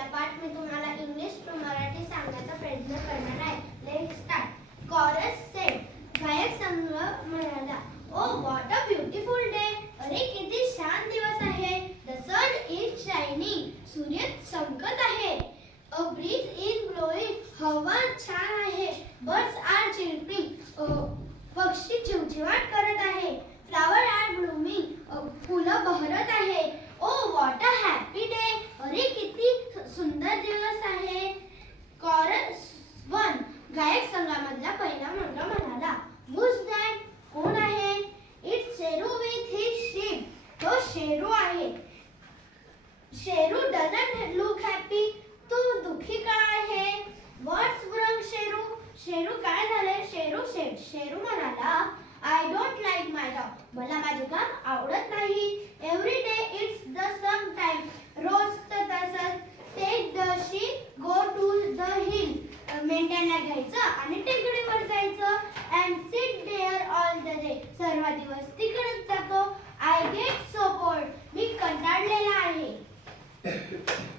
पहिला पाठ मी तुम्हाला इंग्लिश टू मराठी सांगण्याचा प्रयत्न करणार आहे. Let's start. कॉरस सेड, गायक संघ म्हणाला, ओ व्हॉट अ ब्युटिफुल डे. अरे किती छान दिवस आहे. द सन इज शायनिंग, सूर्य चमकत आहे. अ ब्रीज इज ब्लोइंग, हवा छान आहे. बर्ड्स आर चिर्पिंग, पक्षी चिवचिवाट करत आहे. फ्लावर आर ब्लूमिंग, फुलं बहरत आहे. ओ व्हॉट अ हॅपी डे. अरे किती सुंदर दिवस आहे. कॉरस 1, गायक संघामधला पहिला मुलगा म्हणाला, हुज दॅट. कोण आहे. It's Sheru with his sheep, तो शेरू आहे. शेरू डझंट लुक हॅपी, तू दुःखी का आहे. व्हॉट्स रॉंग शेरू, शेरू काय झाले. शेरू सेड, शेरू म्हणाला, I don't like my job, मला माझे काम आवडत नाही. Every day it's the same time, रोज तसंच. Take the sheep, go to the hill, मेंढ्यांना घ्यायचं आणि टेकडीवर जायचं. And sit there all the day, सर्व दिवस तिकडेच जातो. आय गेट सो बोर्ड, मी कंटाळलेला आहे.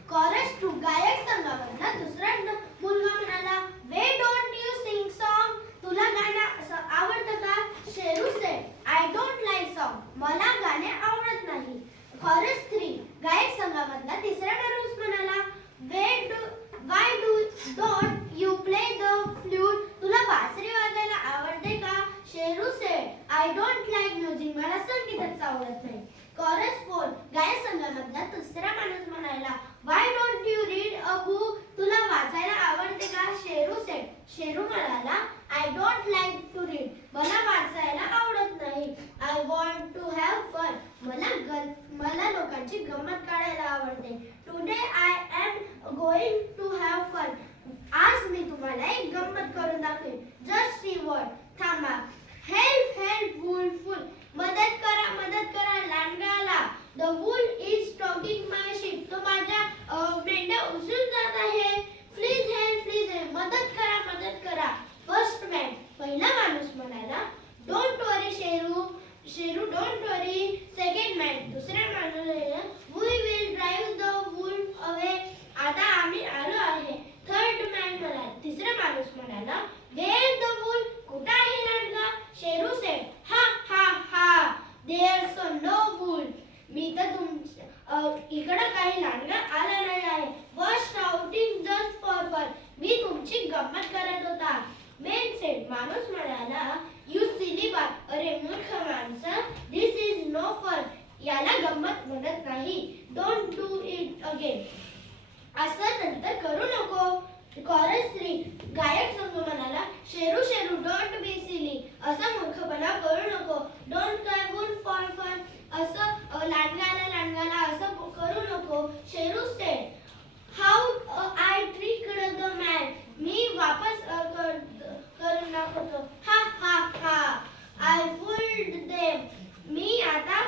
कॉरस 2, गायक संघामधला दुसरा मुलगा म्हणाला, why don't you sing song, तुला गाणं आवडतं का. Sheru said, I don't like song, मला गाणे आवडत नाही. कॉरस 3, गायक संघामधला तिसरा माणूस म्हणाला, why don't you play the flute, तुला बासरी वाजवायला आवडते का. Sheru said, I don't like music, मला संगीतच आवडत नाही. कॉरस 4, गायक संघामधला तिसरा माणूस म्हणाला, why don't you read a book, तुला वाचायला आवडते का. शेरू सेड, शेरू म्हणाला, I don't like to read, मला वाचायला आवडत नाही. I want to have fun, मला लोकांची गंमत काढायला आवडते. Today I am going to have fun, आज मी तुम्हाला एक गंमत करून दाखवेन. जस्ट सी वर्ड, थांबा. हेल्प हेल्प वुल्फ, मदत करा लांडग्याला. The wolf is stalking my sheep, तो माझ्या मेंढ्या उचलून जात आहे. प्लीज हेल्प, मदत करा. फर्स्ट मॅन, पहिला माणूस म्हणाला, don't worry Sheru don't worry. Second man, दुसरा माणूस म्हणाला, we will drive the wolf away, आता आम्ही आलो आहे. थर्ड मॅन म्हणाला, तिसरा माणूस म्हणाला, वेअर द वुल्फ, कुठे आहे लांडगा. शेरू सेड, हा देअर्स नो वुल्फ, मी तर इकडे काही लांडगा आला नाही आहे. Was shouting just for fun, मी तुमची गंमत करत होता. मेन सेड, माणूस म्हणाला, यू सिली बात, अरे मूर्ख माणसं, दिस इज नो फन, याला गंमत म्हणत नाही. डोंट डू इट अगेन, असं नंतर करू नको. कॉरस 3, गायक संघ म्हणाला, शेरू डोंट बी सिली, असा मूर्खपणा करू नको. Don't cry wolf for fun, असं लांडग्याला असं करू नको. Sheru said, how I tricked the man, मी वापस करून दाखवतो. हा आय फुल्ड देम, मी आता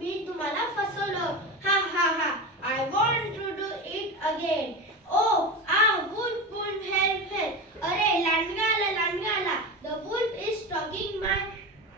मी तुम्हाला फसवलं. हा I want to do it again. Wolf help, अरे लांडगा, the wolf is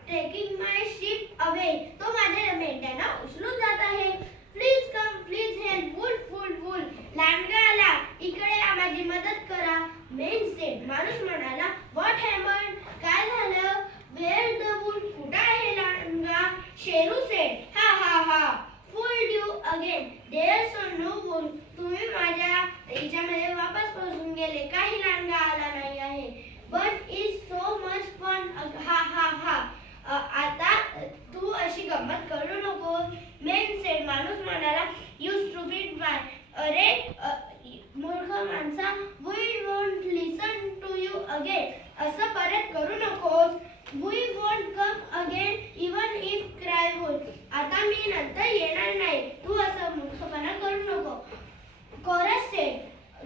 taking my sheep away, तो माझ्या मेंढ्यांना उचलून जात आहे. Please come, please help. Wolf, लांडगा, इकडे माझी मदत करा. मेन सेड, माणूस म्हणाला, व्हॉट हॅपन्ड, काय झालं. वेअर द वुल्फ, कुठे आहे लांडगा. शेरू सेड, हा fooled you again, there's no wolf, तुम्ही माझ्या याच्यामध्ये वापस पोहोचून गेले, काही लांडगा आला नाही आहे. But is so much fun, हा आता तू अशी गंमत करू नको. मेन सेड, माणूस म्हणाला, यू स्टुपिड बाय, अरे मूर्ख माणसा, we won't listen to you again, असं परत करू नकोस. We won't come again even if cry wolf, आता मी नंतर येणार नाही, तू असं मूर्खपणा करू नको. कॉरस सेड,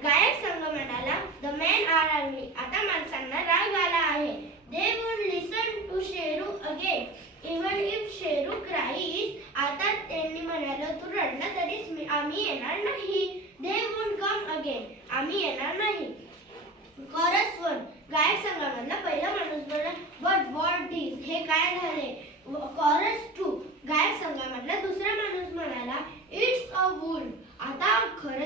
गायक संघ म्हणाला, द मॅन आर अँग्री, आता माणसांना राग आला आहे. They won't listen to Sheru again even if Sheru cries, आता त्यांनी म्हणालं तू रडलं तरी आम्ही येणार नाही. दे वोंट कम अगेन, आम्ही येणार नाही. कॉरस 1, गायक संघामधला पहिला माणूस म्हणाला, बट व्हॉट दिस, हे काय झाले. कॉरस 2, गायक संघामधला दुसरा माणूस म्हणाला, इट्स अ वुल्फ, आता खरं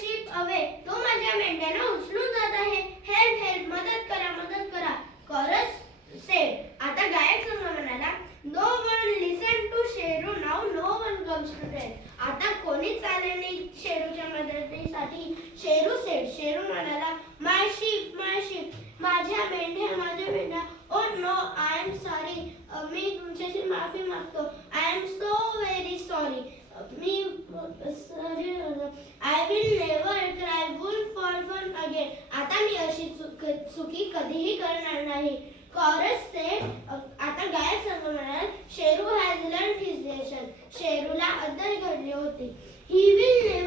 sheep away. तो माझ्या मेंढ्यांना उचलून जात आहे. Help, help, मदत करा, मदत करा. Chorus said. आता गायक संघ म्हणाला, No one listened to Sheru. Now no one comes to help. आता कोणीच आले नाही शेरूच्या मदतीसाठी. शेरू said. शेरू म्हणाला, My sheep, my sheep. माझ्या मेंढ्या, माझ्या मेंढ्या. Oh no, I am sorry. मी तुमच्याशी माफी मागतो. I am so very sorry. Me sorry. I will never cry wolf for fun again. आता मी अशी चुकी कधीही करणार नाही. Chorus said. आता गायक संघ म्हणाला, Sheru has learned his lesson. शेरूला अद्दल घडली होती. He will never